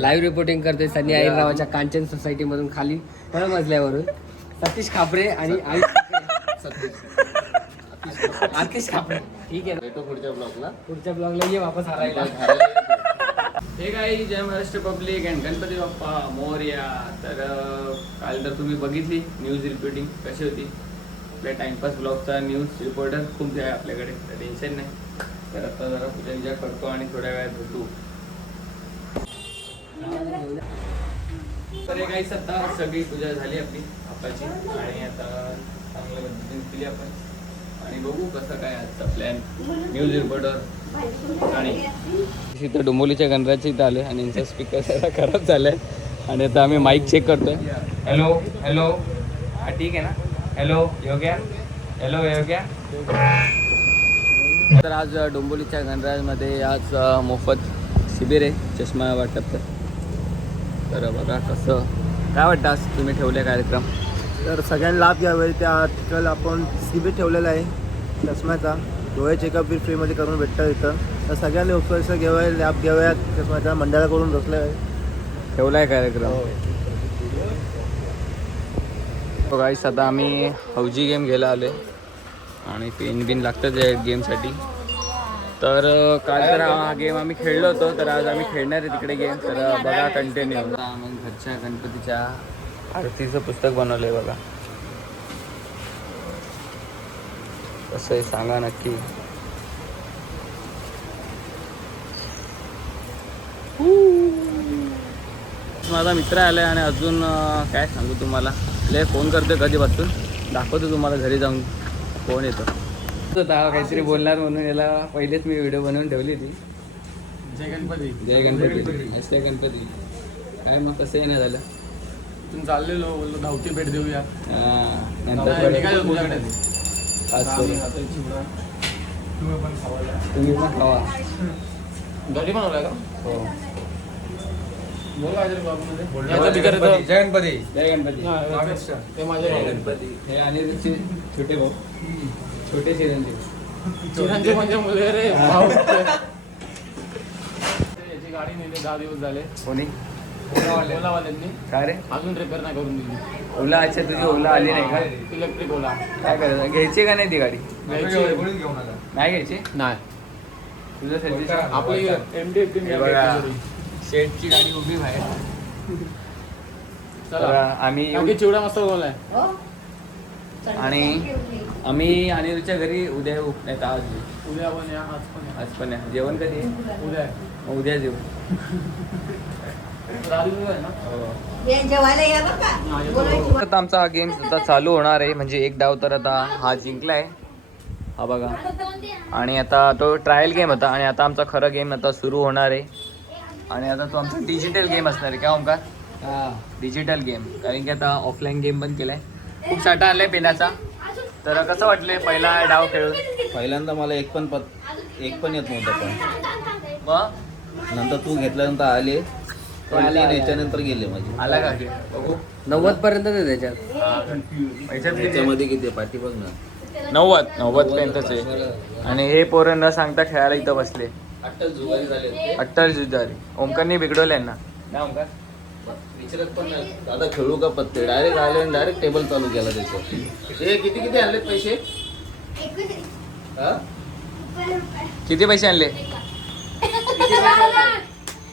Live reporting करतोय सनी आईरावाच्या Kanchan society मधून खाली. तळ मजल्यावरून. सतीश खापरे आणि आई आतिश खापरे. ठीक आहे भेटू पुढच्या ब्लॉगला. पुढच्या ब्लॉगला ये वापस हरायला. हे काही जय महाराष्ट्र पब्लिक अँड गणपती बाप्पा मोरया. तर काल तर तुम्ही बघितली न्यूज रिपोर्टिंग कशी होती. आपल्या टाइमपास ब्लॉगचा न्यूज रिपोर्टर खूप आहे आपल्याकडे. टेन्शन नाही. तर आता जरा पूजा विजा करतो आणि थोड्या वेळात भेटू. तर काही आता सगळी पूजा झाली आपली बाप्पाची आणि आता चांगल्या पद्धतीने केली आपण. आणि बघू कसं काय आजचा प्लॅन न्यूज रिपोर्टर आणि तिथं डोंबोलीच्या गणराच्या इथं आले आणि यांचा स्पीकर सगळा खराब झालाय. आणि आता आम्ही माईक चेक करतोय. हॅलो हॅलो हा ठीक आहे ना? हॅलो योग्या? हॅलो योग्या? तर आज डोंबोलीच्या गणराजमध्ये आज मोफत शिबिर आहे. चष्मा वाटप तर. तर बघा कसं काय वाटतं आज तुम्ही ठेवले कार्यक्रम? तर सगळ्यांना लाभ घ्यावे त्या आर्टिकल आपण शिबिर ठेवलेला आहे चष्म्याचा. डोळे चेकअप बी फ्रीमध्ये करून भेटतं इथं. तर सगळ्यांनी उपयोगाचा घ्यावा लाभ घ्याव्यात चष्म्याचा मंडळाकडून बसलं आहे ठेवलाय कार्यक्रम. बघा आता आम्ही हौजी गेम घ्यायला आलोय. आणि पेन बिन लागतं त्या गेमसाठी. तर काल तर हा गेम आम्ही खेळलो होतो तर आज आम्ही खेळणार आहे तिकडे गेम. तर बघा कंटिन्यू मग घरच्या गणपतीच्या आरतीचं पुस्तक बनवलं आहे बघा. कसं आहे सांगा नक्की. माझा मित्र आलाय आणि अजून काय सांगू तुम्हाला? लय फोन करतोय कधीपासून दाखवतो तुम्हाला घरी जाऊन. फोन येतो. तो दहा काहीतरी बोलणार म्हणून याला पहिलेच मी व्हिडिओ बनवून ठेवली होती. जय गणपती. जय गणपती. जय गणपती. काय मग कसं येणं झालं? तुम्ही चाललेलो बोललो धावती भेट देऊया. आता तुम्ही पण पण खावा. घरी बनवलाय का? हो. जय गणपती जय गणपती. हा, माझे. गणपती. हे आणि छोटे भाऊ. छोटे चिरंजीव. चिरांचे म्हणजे मुले रे भाऊ. याची गाडी नेली दहा दिवस झाले. कोणी? ओलावाल्यांनी. काय रे? अजून रिपेअर नाही करून दिली. ओला अच्छा तुझी ओला आली नाही का? इलेक्ट्रिक ओला. काय करायचं घ्यायची का नाही ती गाडी? घ्यायची. नाही घ्यायची? नाही. तुझं सजेशन आपली एम डी हे बघा शेटची गाडी उभी बाहेर. चला. आम्ही चिवडा मस्त बोलाय. आणि आम्ही अनिलच्या घरी उद्या येऊ नाही तर आज येऊ. उद्या पण या आज पण या. आज पण आहे जेवण कधी? आहे? उद्या आहे. मग उद्याच येऊ आहे ना? हे. जेवायला या बरं का? बोलायची आता आमचा हा गेम सुद्धा चालू होणार आहे. म्हणजे एक डाव तर आता हा जिंकलाय. हा बघा. आणि आता तो ट्रायल गेम होता आणि आता आमचा खरा गेम आता सुरू होणार आहे. आणि आता तो आमचा डिजिटल गेम असणार आहे. काय ओमकार हा. डिजिटल गेम कारण की आता ऑफलाईन गेम पण केलाय. खूप साठा आलाय पेनाचा तर कसं वाटलंय पहिला डाव खेळून? पहिल्यांदा मला एक पण पत एक पण येत नव्हतं पण. मग? नंतर तू घेतल्यानंतर आले. आले, आले. आणि याच्यानंतर गेले माझे. आला का? बघू. नव्वद पर्यंत आहे त्याच्यात. याच्यात किती? आहे? त्याच्यामध्ये किती आहे? पाठी बघ ना. नव्वद. नव्वद पर्यंतच आहे. आणि हे पोरं न सांगता खेळायला इथं बसले. अट्टल जुगारी झाले अट्टाल जुजारी ओमकारनी बिघडवले यांना ना ओमकार? विचारत पण नाही. दादा खेळू का पत्ते? डायरेक्ट आले आणि डायरेक्ट टेबल चालू केला त्याचं. हे किती किती आणलेत पैसे? हा? किती पैसे आणले?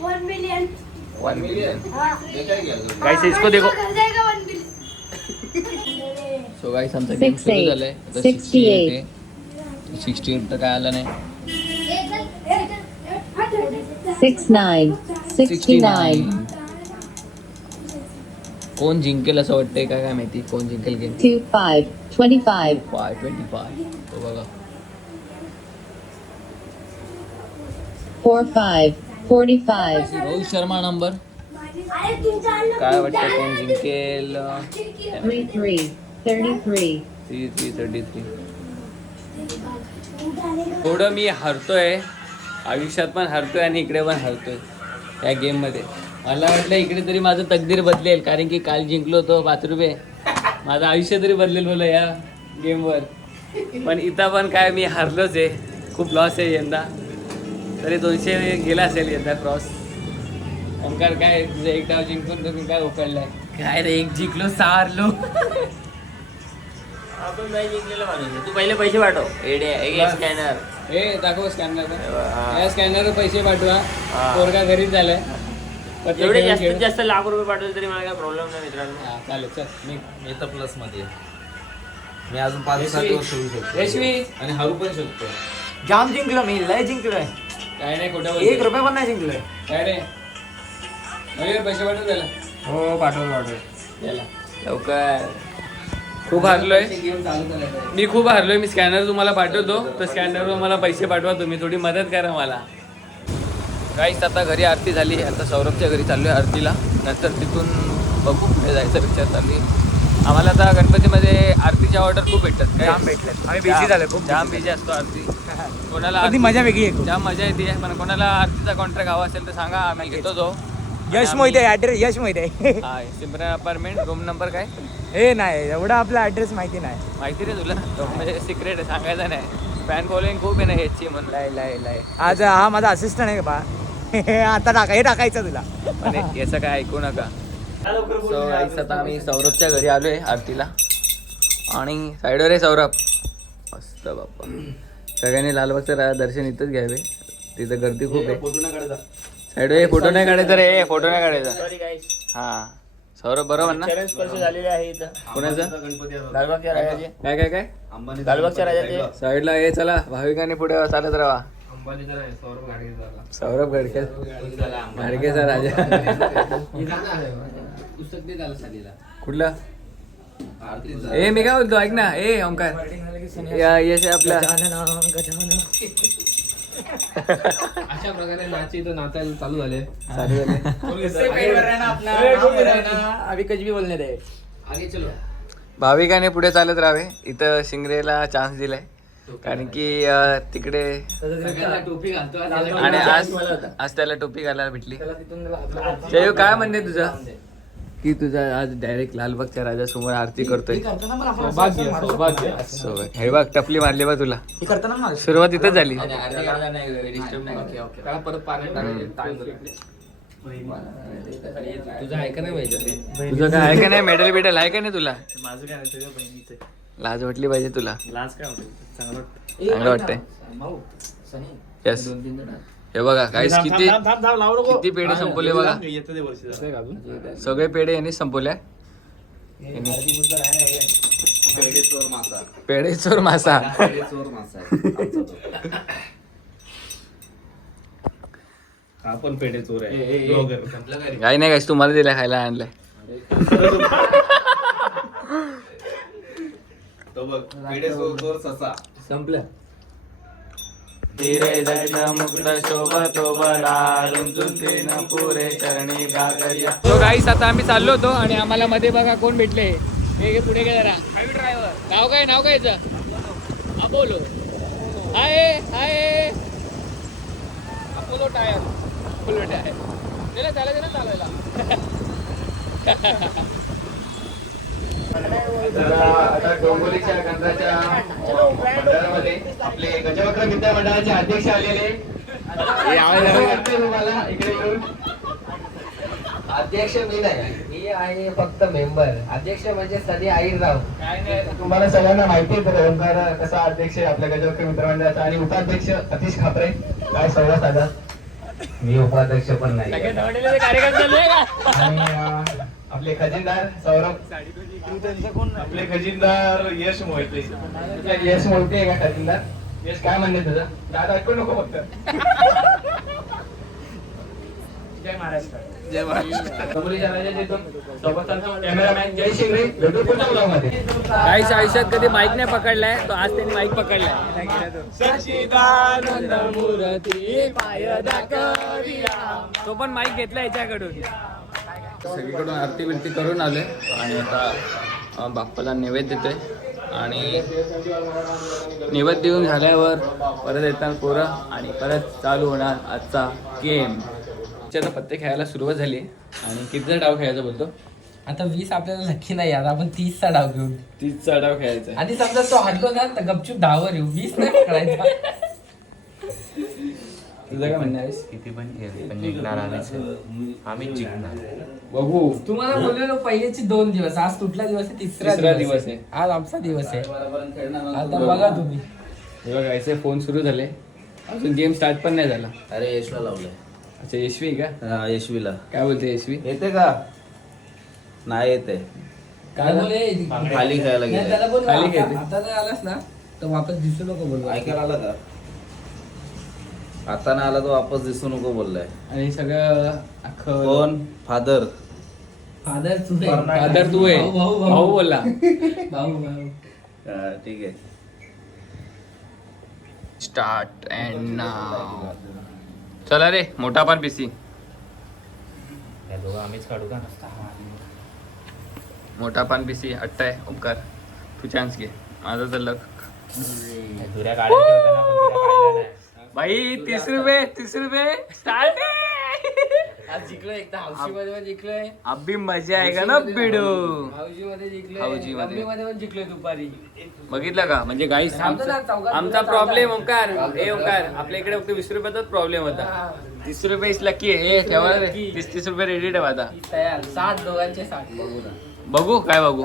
वन मिलियन हे. गाईस इसको देखो. सो गाईस आमचा गेम सुरू झालाय. आता सिक्स्टी एट सिक्स्टी एट तर काय आलं नाही. Six nine, sixty-nine, कोण जिंकेल असं वाटतंय काय काय माहिती? कोण जिंकेल game twenty-five, five twenty five तो बघा. Four five, forty-five, Rohit Sharma number अरे तुमचा अन्न काय वाटतं कोण जिंकेल? Three three, thirty-three, three three thirty three थोडं मी हरतोय. आयुष्यात पण हरतोय आणि इकडे पण हरतोय. या गेममध्ये मला वाटलं इकडे तरी माझं तकदीर बदलेल कारण की काल जिंकलो होतो पाच रुपये माझं आयुष्य तरी बदलेल बोला या गेमवर. पण इथं पण काय मी हरलोच आहे. खूप लॉस आहे यंदा. तरी दोनशे गेला असेल यंदा क्रॉस ओंकार काय तुझं एक डाव जिंकून तुम्ही काय उकडलाय काय रे एक जिंकलो सहा हारलो. आपण नाही जिंकलेला माणूस तू पहिले पैसे पाठव. एडे स्कॅनर हे दाखव स्कॅनर. या स्कॅनर पैसे पाठवा. पोरगा घरीच झालाय. एवढे जास्तीत. जास्त लाख रुपये पाठवले तरी मला काय प्रॉब्लेम नाही मित्रांनो. हा, चालेल चल. मी मी तर प्लसमध्ये आहे. मी अजून पाच सात यशवी. वर्ष होऊ शकतो. यशवी. आणि हरू पण शकतो. जाम जिंकलो मी लय जिंकलोय. काय नाही खोटं एक. रुपये पण नाही जिंकलोय. काय रे मयूर पैसे पाठव त्याला. हो पाठव पाठव. याला. लवकर. खूप हारलोय. गेम चालू करायचा मी खूप हारलोय मी स्कॅनर तुम्हाला पाठवतो. तर स्कॅनरवर मला पैसे पाठवा तुम्ही थोडी मदत करा मला. काहीच आता घरी आरती झाली. आता सौरभच्या घरी चाललोय आरतीला. नंतर तिथून बघू पुढे जायचा विचार चालू आहे आम्हाला आता गणपतीमध्ये आरतीच्या ऑर्डर खूप भेटतात जाम भेटल्यात. आम्ही busy झालोय खूप जाम बिझी असतो आरती. कोणाला आरती- मजा वेगळी आहे. जाम मजा येते. पण कोणाला आरतीचा कॉन्ट्रॅक्ट हवा असेल तर सांगा आम्ही घेतो तो. Yash Mohite address Yash Mohite. Simran apartment room number काय? हे नाही एवढा आपला ऍड्रेस माहिती नाही. माहिती रे तुला? म्हणजे सिक्रेट आहे सांगायचं नाही. फॅन फॉलोईंग खूप आहे ना ह्याची म्हणून. लय लय लय. आज हा माझा असिस्टंट आहे बा? आता टाका हे टाकायचं तुला. पण याचं काय ऐकू नका. सो आता आम्ही सौरभच्या घरी आलोय आरतीला. आणि साईडवर आहे सौरभ. मस्त बाप्पा. सगळ्यांनी लालबागचं दर्शन इथंच घ्यावे. तिथं गर्दी खूप आहे. साईडवर फोटो नाही काढायचा रे. फोटो नाही काढायचा. हा. सौरभ बरोबर ना? चरण स्पर्श झालेले आहे इथं. कोणाचं? लालबागच्या राजाचे. काय काय काय? लालबागच्या राजाचे. साईडला ये चला. भाविकांनी पुढे चालत राहा. सौरभ गडके गाडगेचा राजा. सालीला. कुठला? ए मी काय बोलतो ऐक ना. ए ओंकार. या यश आपला. अशा प्रकारे नाची इथं नाचायला चालू झाले. चालू झाले. अभी कुछ भी बोलणे दे आगे. चलो. भाविकाने पुढे चालत राहावे. इथं शिंगरेला चान्स दिलाय. कारण की अं, तिकडे सगळ्यांना टोपी घालतो आणि आणि आज आज त्याला टोपी घालायला भेटली जयू काय म्हणणे तुझं की तुझा आज डायरेक्ट लालबागच्या राजासमोर आरती करतोय सौभाग्य सौभाग्य So, हे बघ टपली मारली बा तुला हे सुरुवात इथंच झाली त्याला परत पाण्यात टाकायचं तुझं ऐका नाही पाहिजे तुझं काय आहे का नाही मेडल बिडल आहे का नाही तुला माझं काय नाही सगळं बहिणीचं लाज वाटली पाहिजे तुला? लाज काय चांगलं वाटतं. चांगलं वाटतंय. येस हे बघा काहीच किती थांब थांब थांब लावू नको. किती पेढे संपवले बघा. सगळे पेढे यांनी संपवल्या पेढे चोर मासा. पेढे चोर मासा. पेढे चोर मासा आहे. काही नाही काय तुम्हाला दिला खायला आणलंय. तो बघ पेढे चोर चोर ससा. संपलं. धीरे मुक्त शोभा तो पुरे चरणी तो गाईस आता आम्ही चाललो होतो आणि आम्हाला मध्ये बघा कोण भेटले. हे घे पुढे गेला ड्रायव्हर नाव काय नाव काय याचं? Apollo. Hi hi. Apollo tyre. Apollo tyre. त्याला चालायचं ना चालायला. आता डोंबोलीच्या गंधाच्या मंडळामध्ये आपले गजवक्र विद्या मंडळाचे अध्यक्ष आलेले. तुम्हाला इकडे येऊन. अध्यक्ष मी नाही मी आहे फक्त मेंबर. अध्यक्ष म्हणजे सनी आईरराव. काय नाही. तुम्हाला सगळ्यांना माहिती आहे ओंकार कसा अध्यक्ष आहे आपल्या गजवकर मित्रमंडळाचा आणि उपाध्यक्ष अतिश खापरे. काय संवाद साधा? मी उपाध्यक्ष पण नाही. आपले खजिनदार सौरभ. आपले खजिनदार यश मोहिते. यश मोहिते आहे का खजिनदार. यश काय म्हणणे तुझं? दादा ऐकू नको फक्त. जय महाराष्ट्र. महाराष्ट्र. काहीच आयुष्यात कधी माईक नाही पकडलाय तो आज त्यांनी माईक पकडलाय. सच्चिदानंद मूर्ती पाय तो पण माईक घेतला याच्याकडून. सगळीकडून आरती बिरती करून आले आणि आता बाप्पाला नैवेद्य देतोय. आणि नैवेद्य देऊन झाल्यावर परत येतात पोरं आणि परत चालू होणार आजचा गेम आता पत्ते खेळायला सुरुवात झाली. आणि कितीचा डाव खेळायचा बोलतो? आता वीस आपल्याला नक्की नाही यार आपण तीसचा डाव घेऊ तीसचा डाव खेळायचा आधी समजा तो हरलो ना तर गपचूप दहावर येऊ. वीस नाही पकडायचा तुझं काय म्हणणं आहेस? किती पण केले पण जिंकणार आम्हीच आहे. आम्हीच जिंकणार. बघू. तुम्हाला बोललेलो पहिलेचे दोन दिवस आज कुठला दिवस आहे? तिसरा दिवस आहे. आज आमचा दिवस आहे. आता बघा तुम्ही. हे बघा याचे फोन सुरू झाले. अजून गेम स्टार्ट पण नाही झाला. अरे यशला लावलंय. अच्छा यशवी का? हा यशवीला. काय बोलते यशवी? येते का? नाही येते. काय बोले खाली खेळायला नाही, गेले. त्याला बोल. खाली खेळते. आता नाही आलास ना तर वापस दिसू नको बोलू. ऐकायला आला का? आता नाही आला तो वापस दिसू नको बोललाय. आणि सगळं अख्खं कोण? फादर. फादर तू फादर तू आहे. भाऊ, भाऊ, भाऊ. भाऊ बोलला भाऊ भाऊ. ठीक आहे. स्टार्ट अँड नाव चला रे मोठा पण पीसी या दोघं आम्हीच काढू का? मोठा पान पीसी अट्टाय उपकार. तू चान्स घे. माझा तर लक पण काढल्या नाही. भाई तीस रुपये तीस रुपये. स्टार्ट आज जिंकलो एकदा हौशी मध्ये पण जिंकलोय. अभी मजा आहे का ना बिडू हौशी मध्ये जिंकलोय. हौशी मध्ये. पण जिंकलोय दुपारी. बघितलं का? म्हणजे गाईस आमचा प्रॉब्लेम. ओंकार. ए ओंकार आपल्या इकडे फक्त वीस रुपयाचाच प्रॉब्लेम होता. तीस रुपये इस लकी आहे. ए, ठेवा. तीस तीस रुपये रेडी ठेवा आता. तयार. सात दोघांचे साठ बघू ना. बघू काय बघू.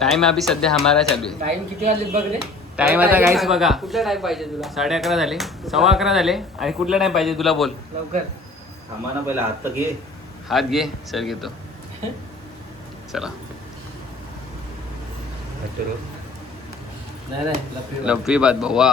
टाइम अभी सध्या हमारा चालू आहे टाइम किती वाजले बघ रे? Time आता guys बघा. कुठला टाइम पाहिजे तुला? साडे अकरा झाले. सव्वा अकरा झाले. आणि कुठला टाइम पाहिजे तुला बोल. लवकर. थांबा ना पहिला हात तर घे. हात घे सर घेतो. चला. खतरू. नाही नाही. लपवी बात. भावा.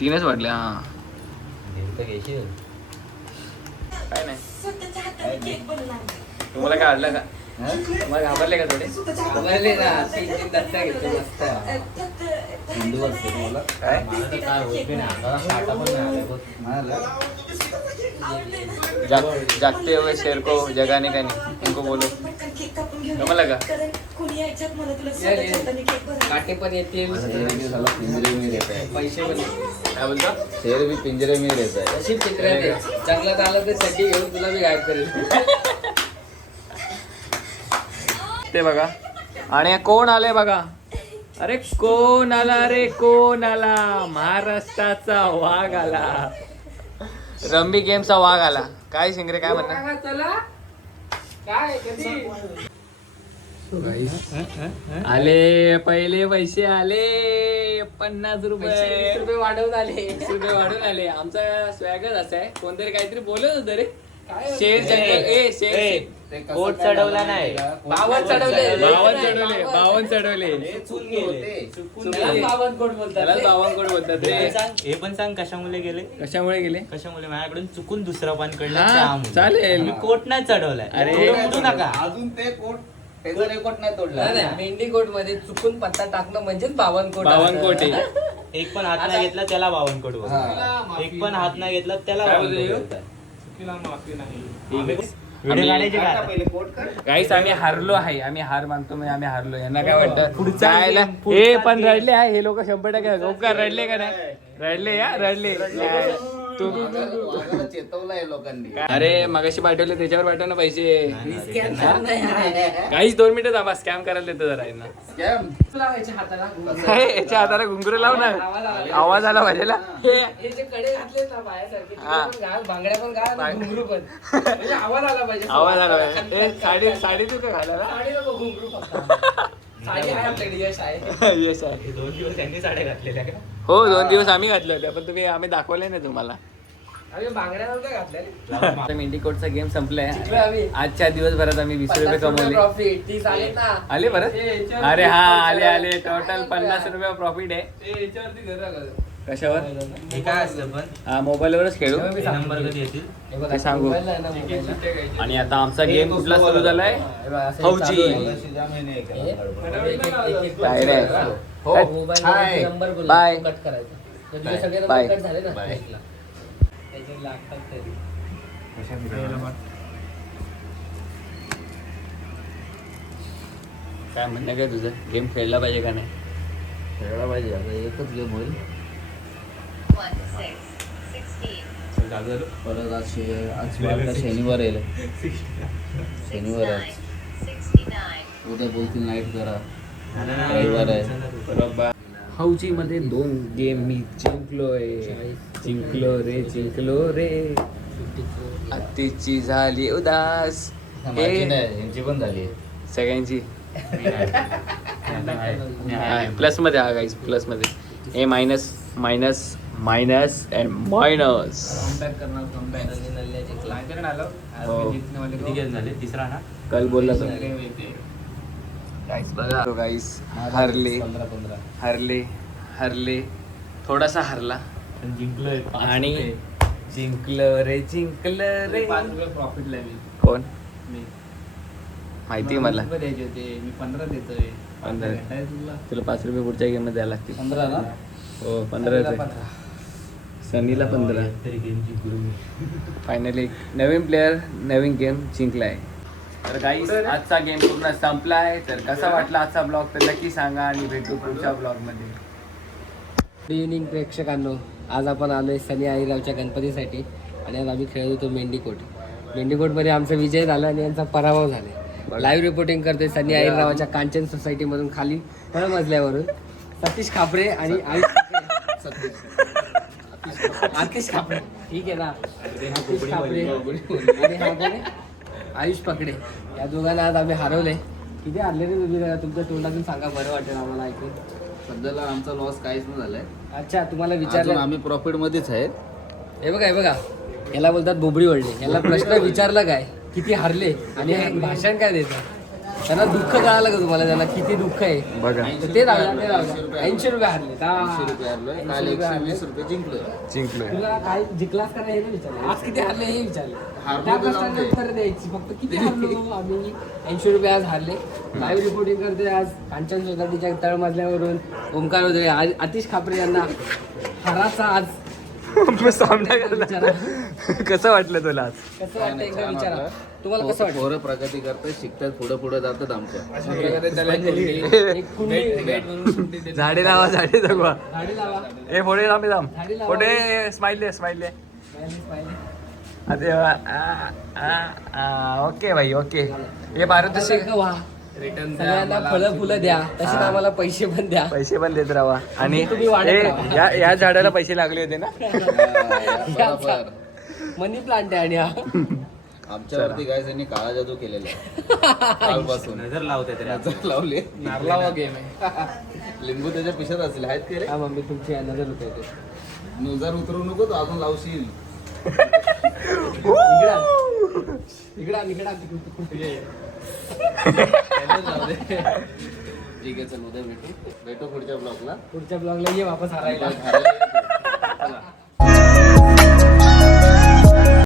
तीनच वाटले हा. घेशील काय नाही. तुम्हाला काय आवडलं का? तुम्हाला घाबरले का थोडे? बघायले ना तीन तीन दत्ता घेतो मस्त. हिंदू असते तुम्हाला काय? मला तर काय होत बी नाही अंगाला काटा पण नाही आलाय बघ. जाग- जागते हुए शेर को जगाने का नहीं. उनको बोलो जमलं का? काटे पण येतील. पिंजरे में रहता है पैसे पण येतील. काय बोलतो? शेर भी पिंजरे में रहता है चित्र आहे ते. जंगलात आलं तर घेऊन तुला मी गायब करेल. ते बघा. आणि कोण आले बघा? अरे कोण आला रे कोण आला? महाराष्ट्राचा वाघ आला. रंबी गेमचा वाघ आला. काय शिंगरे काय म्हणणार चला काय कधी? आले पहिले पैसे आले पन्नास रुपये. वीस रुपये वाढवून आले. वीस रुपये वाढून आले. आमचा स्वॅगच असा आहे. कोणतरी काहीतरी बोलत होतं रे. शेर जंगल ए शेर कोट चढवला नाही. बावन चढवले? बावन चढवले बावन. चढवले. त्यालाच बावन कोट बोलतात त्याला रे. बावन कोण बोलतात हे रे पण सांग- हे पण सांग कशामुळे गेले? कशामुळे गेले? कशामुळे? माझ्याकडून चुकून दुसरा पान कडला हा, त्यामुळे. चालेल. मी कोट नाही चढवलाय. अरे. बोलू नका. अजून ते कोट त्याचा रेकॉर्ड नाही तोडला. नाही, नाही, मेंढी कोटमध्ये चुकून पत्ता टाकणं म्हणजेच बावन कोट बावन असतं. कोट आहे. एक पण हात नाही घेतला त्याला बावन कोट एक पण हात नाही घेतला त्याला काय बोलतो? बोलतात. गाईस आम्ही हारलो आहे. आम्ही हार मानतो म्हणजे आम्ही हारलो यांना काय वाटतं? पुढचा हे पण. रडले आहे हे लोक शंभर टक्के. रडले का नाही? रडले. या रडले. तू चेतवलंय लोकांनी. अरे मगाशी पाठवले त्याच्यावर पाठव ना पैसे Scam करणार आहे. काहीच दोन मिनिटं थांबा स्कॅम करायला देतो जरा यांना. स्कॅम? याच्या हाताला घुंगरू लाव ना. आवाज आला. आवाज आला पाहिजे ना जे कडे घातले ना बायासारखे ते. पण घाल बांगड्या पण घाल आणि घुंगरू पण. म्हणजे आवाज आला पाहिजे. आवाज आला पाहिजे. हे साडी साडी तिथे घालायला. साडी आहे आपल्याकडे यश आहे. येस आहे. हे दोन दिवस त्यांनी साड्या घातलेल्या का? हो दोन दिवस आम्ही घातले होते पण तुम्ही आम्ही दाखवले नाही तुम्हाला. आम्ही बांगड्या नव्हत्या घातल्या रे. मेंढीकोटचा गेम संपलाय. जिंकलोय आम्ही. आजच्या दिवसभरात आम्ही वीस रुपये कमवले. प्रॉफिट आले ना. आले परत अरे हा आले आले. टोटल पन्नास रुपये प्रॉफिट आहे. याच्यावरती घर आलं. कशावर? हे काय असतं पण? हा मोबाईलवरच खेळू. हे नंबर कधी येतील? हे बघ, ते सांगू. आणि आता आमचा गेम कुठला सुरू झालाय? हे फौजी. काय रे? हो. कट करायचा. तर तुझे बाय. सगळे बाय. नंबर कट झाले ना? बाय. नेटला. त्याचे लागतात तरी काय म्हणणं काय तुझं? गेम खेळला पाहिजे का नाही? खेळला पाहिजे. आता एकच गेम होईल. परत आज शे- आज वाटतं शनिवार येईल शनिवार आज. उद्या बोलतील नाईट करा रविवार आहे हौची मध्ये दोन गेम मी जिंकलोय जिंकलो रे जिंकलो रे आत्तीची झाली उदास यांची पण झाली सगळ्यांची प्लसमध्ये हा guys प्लसमध्ये A minus minus minus and minus काल बोलला तो. गाईस बघा. गाईस हरले. हरले. हरले. थोडासा हरला. जिंकलोय आणि जिंकलं रे जिंकलं रे. पाच रुपये प्रॉफिटला मी. कोण? मी. माहिती आहे मला. रुपये द्यायचे होते. मी पंधरा देतोय. पंधरा. तुला. तुला पाच रुपये पुढच्या गेममध्ये द्यायला लागतील. पंधरा ना? हो पंधरा पंधरा. तरी गेम जिंकलो मी फायनली नवीन प्लेअर नवीन गेम जिंकलाय. तर काही आजचा गेम पूर्ण संपलाय. तर कसा वाटला आजचा ब्लॉग तर नक्की सांगा आणि भेटू पुढच्या ब्लॉगमध्ये गुड इव्हनिंग प्रेक्षकांनो. आज आपण आलोय सनी आईरावच्या गणपतीसाठी आणि आज आम्ही खेळत होतो मेंढीकोट. मेंढीकोटमध्ये आमचा विजय झाला आणि यांचा पराभव झाला. लाईव्ह रिपोर्टिंग करतोय सनी आईरावाच्या कांचन सोसायटीमधून खाली तळ मजल्यावरून सतीश खापरे आणि आयुष आतिश खापरे ठीक आहे ना? आतिश खापरे आणि हा कोण आहे? आयुष पकडे. या दोघांना आज आम्ही हरवले. किती हरले रे तुम्ही? जरा तुमच्या तोंडातून सांगा बरं वाटेल आम्हाला ऐकून. सध्याला आमचा लॉस काहीच नाही झालाय. अच्छा तुम्हाला अजून विचारलं आम्ही प्रॉफिट मध्येच आहेत हे बघा हे बघा. याला बोलतात बोबडी वळले याला प्रश्न विचारला काय? किती हारले? आणि हे भाषण काय देतात? त्यांना दुःख कळालं का तुम्हाला? त्यांना किती दुःख आहे? बघा. तर ते. ऐंशी रुपये हारले. ऐंशी रुपये हरलोय. काल एकशे वीस रुपये जिंकलोय. जिंकलोय. तुला काय जिंकलास का नाही हे नाही विचारलं. आज किती हारले हे विचारले. हारलो त्या तर जाऊ प्रश्नाला दे. उत्तर द्यायची. फक्त किती हारलो? आम्ही ऐंशी रुपये आज हारले. लाईव्ह रिपोर्टिंग करतोय आज. कांचन सोसायटीच्या तळमजल्यावरून ओमकार होते आतिश खापरे यांना हराचा आज विचारा. कसं वाटलं तुला आज? कसं वाटतं एकदा विचारा. तुम्हाला कसं वाटतं पोरं प्रगती करतात शिकतात पुढे पुढे जातात आमच्या झाडे लावा झाडे जगवा. झाडी लावा. ए पुढे लांबे लावा. पुढे स्माइल स्माइल. अरे वा. आ, आ, आ, ओके भाई ओके. हे भारत. सगळ्यांना फळं फुलं द्या. तसेच आम्हाला पैसे पण द्या. पैसे पण देत राहा आणि राहा. या या झाडाला पैसे लागले होते ना? मनी प्लांट आहे आणि हा. आमच्यावरती काय त्यांनी काळा जादू केलेला कालपासून. नजर लावते नजर लावले. नारळावा गेम आहे. लिंबू त्याच्या पिशात असेल. आहेत हा मम्मी तुमची नजर होते ते. नजर उतरू नको तू अजून लावशील. इकडं इकडं ठीक आहे चल उद्या भेटू. भेटू पुढच्या ब्लॉकला पुढच्या ब्लॉगला ये वापस हरायला.